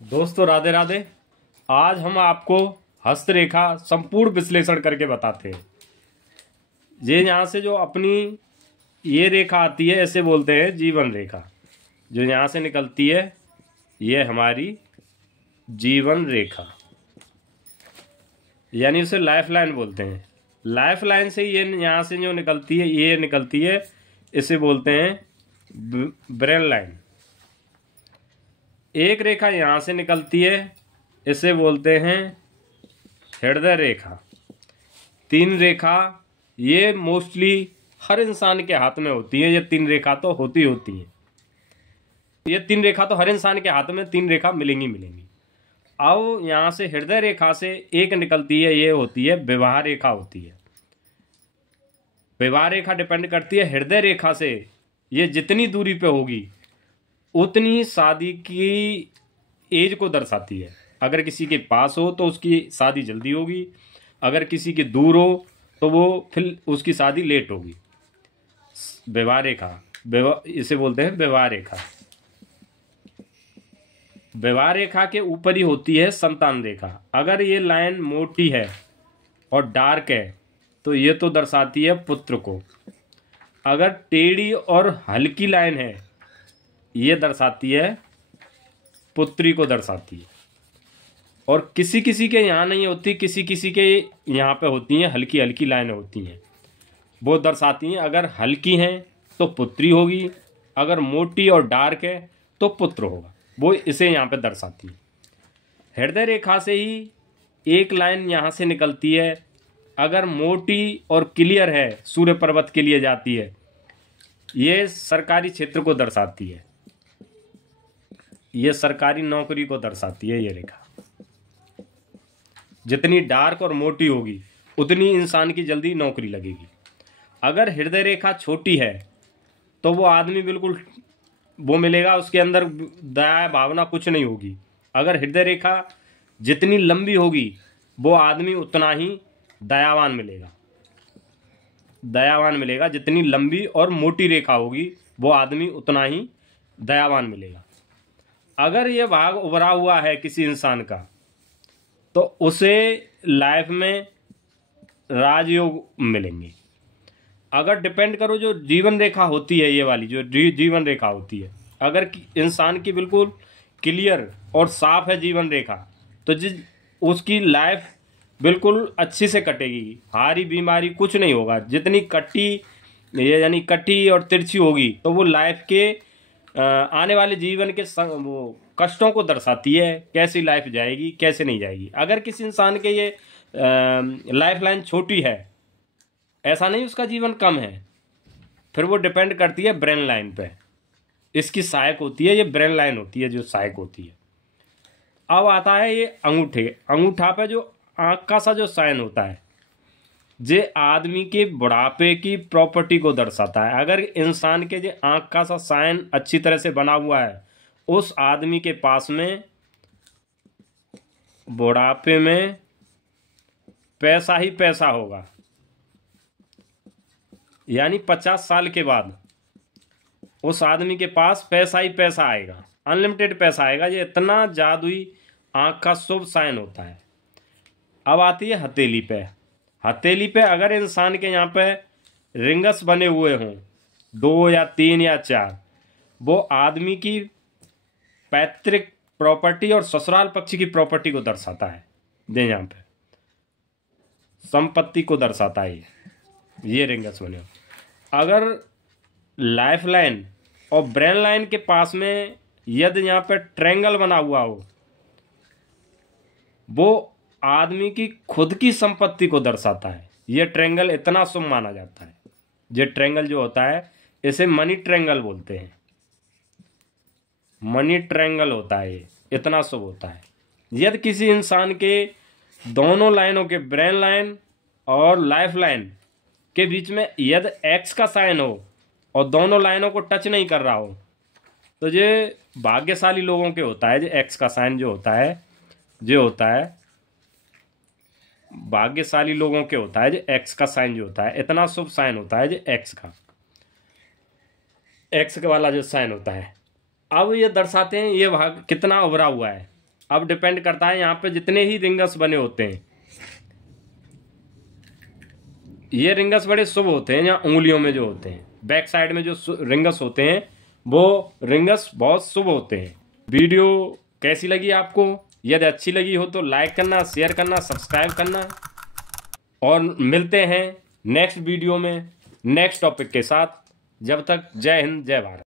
दोस्तों राधे राधे। आज हम आपको हस्तरेखा संपूर्ण विश्लेषण करके बताते हैं। ये यहाँ से जो अपनी ये रेखा आती है ऐसे बोलते हैं जीवन रेखा। जो यहाँ से निकलती है ये हमारी जीवन रेखा, यानी उसे लाइफ लाइन बोलते हैं। लाइफ लाइन से ये यहाँ से जो निकलती है ये निकलती है, इसे बोलते हैं ब्रेन लाइन। एक रेखा यहाँ से निकलती है, इसे बोलते हैं हृदय रेखा। तीन रेखा ये मोस्टली हर इंसान के हाथ में होती है। ये तीन रेखा तो होती है। ये तीन रेखा तो हर इंसान के हाथ में तीन रेखा मिलेंगी। अब यहाँ से हृदय रेखा से एक निकलती है, ये होती है विवाह रेखा होती है। विवाह रेखा डिपेंड करती है हृदय रेखा से। ये जितनी दूरी पे होगी उतनी शादी की एज को दर्शाती है। अगर किसी के पास हो तो उसकी शादी जल्दी होगी, अगर किसी के दूर हो तो वो फिर उसकी शादी लेट होगी। विवाह रेखा, इसे बोलते हैं विवाह रेखा। विवाह रेखा के ऊपर ही होती है संतान रेखा। अगर ये लाइन मोटी है और डार्क है तो ये तो दर्शाती है पुत्र को। अगर टेढ़ी और हल्की लाइन है ये दर्शाती है पुत्री को दर्शाती है। और किसी किसी के यहाँ नहीं होती, किसी किसी के यहाँ पे होती हैं, हल्की हल्की लाइनें होती हैं, वो दर्शाती हैं। अगर हल्की हैं तो पुत्री होगी, अगर मोटी और डार्क है तो पुत्र होगा। वो इसे यहाँ पे दर्शाती है। हृदय रेखा से ही एक लाइन यहाँ से निकलती है। अगर मोटी और क्लियर है, सूर्य पर्वत के लिए जाती है, ये सरकारी क्षेत्र को दर्शाती है। ये सरकारी नौकरी को दर्शाती है। ये रेखा जितनी डार्क और मोटी होगी उतनी इंसान की जल्दी नौकरी लगेगी। अगर हृदय रेखा छोटी है तो वो आदमी बिल्कुल वो मिलेगा, उसके अंदर दया भावना कुछ नहीं होगी। अगर हृदय रेखा जितनी लंबी होगी वो आदमी उतना ही दयावान मिलेगा। जितनी लंबी और मोटी रेखा होगी वो आदमी उतना ही दयावान मिलेगा। अगर ये भाग उभरा हुआ है किसी इंसान का तो उसे लाइफ में राजयोग मिलेंगे। अगर डिपेंड करो जो जीवन रेखा होती है, ये वाली जो जीवन रेखा होती है, अगर इंसान की बिल्कुल क्लियर और साफ है जीवन रेखा तो उसकी लाइफ बिल्कुल अच्छी से कटेगी। हारी बीमारी कुछ नहीं होगा। जितनी यानी कटी और तिरछी होगी तो वो लाइफ के आने वाले जीवन के वो कष्टों को दर्शाती है, कैसी लाइफ जाएगी कैसे नहीं जाएगी। अगर किसी इंसान के ये लाइफ लाइन छोटी है, ऐसा नहीं उसका जीवन कम है, फिर वो डिपेंड करती है ब्रेन लाइन पे। इसकी सहायक होती है, ये ब्रेन लाइन होती है जो सहायक होती है। अब आता है ये अंगूठा पे जो आँख का सा जो साइन होता है, जे आदमी के बुढ़ापे की प्रॉपर्टी को दर्शाता है। अगर इंसान के जो आँख का सा साइन अच्छी तरह से बना हुआ है, उस आदमी के पास में बुढ़ापे में पैसा ही पैसा होगा। यानी 50 साल के बाद उस आदमी के पास पैसा ही पैसा आएगा, अनलिमिटेड पैसा आएगा। ये इतना जादुई आँख का शुभ साइन होता है। अब आती है हथेली पे। हथेली पे अगर इंसान के यहाँ पे रिंगस बने हुए हों, 2 या 3 या 4, वो आदमी की पैतृक प्रॉपर्टी और ससुराल पक्ष की प्रॉपर्टी को दर्शाता है। यहाँ पे संपत्ति को दर्शाता है ये रिंगस बने हो। अगर लाइफ लाइन और ब्रेन लाइन के पास में यदि यहाँ पे ट्रायंगल बना हुआ हो, वो आदमी की खुद की संपत्ति को दर्शाता है। ये ट्रायंगल इतना शुभ माना जाता है। ये ट्रायंगल जो होता है इसे मनी ट्रायंगल बोलते हैं। मनी ट्रायंगल होता है, ये इतना शुभ होता है। यदि किसी इंसान के दोनों लाइनों के ब्रेन लाइन और लाइफ लाइन के बीच में यदि एक्स का साइन हो और दोनों लाइनों को टच नहीं कर रहा हो तो ये भाग्यशाली लोगों के होता है। जो एक्स का साइन जो होता है भाग्यशाली लोगों के होता है। जो एक्स का साइन जो होता है इतना शुभ साइन होता है। जो एक्स का वाला जो साइन होता है, अब ये दर्शाते हैं ये भाग कितना उभरा हुआ है। अब डिपेंड करता है यहाँ पे जितने ही रिंगस बने होते हैं, ये रिंगस बड़े शुभ होते हैं, या उंगलियों में जो होते हैं, बैक साइड में जो रिंगस होते हैं वो रिंगस बहुत शुभ होते हैं। वीडियो कैसी लगी आपको? यदि अच्छी लगी हो तो लाइक करना, शेयर करना, सब्सक्राइब करना, और मिलते हैं नेक्स्ट वीडियो में नेक्स्ट टॉपिक के साथ। जब तक जय हिंद, जय भारत।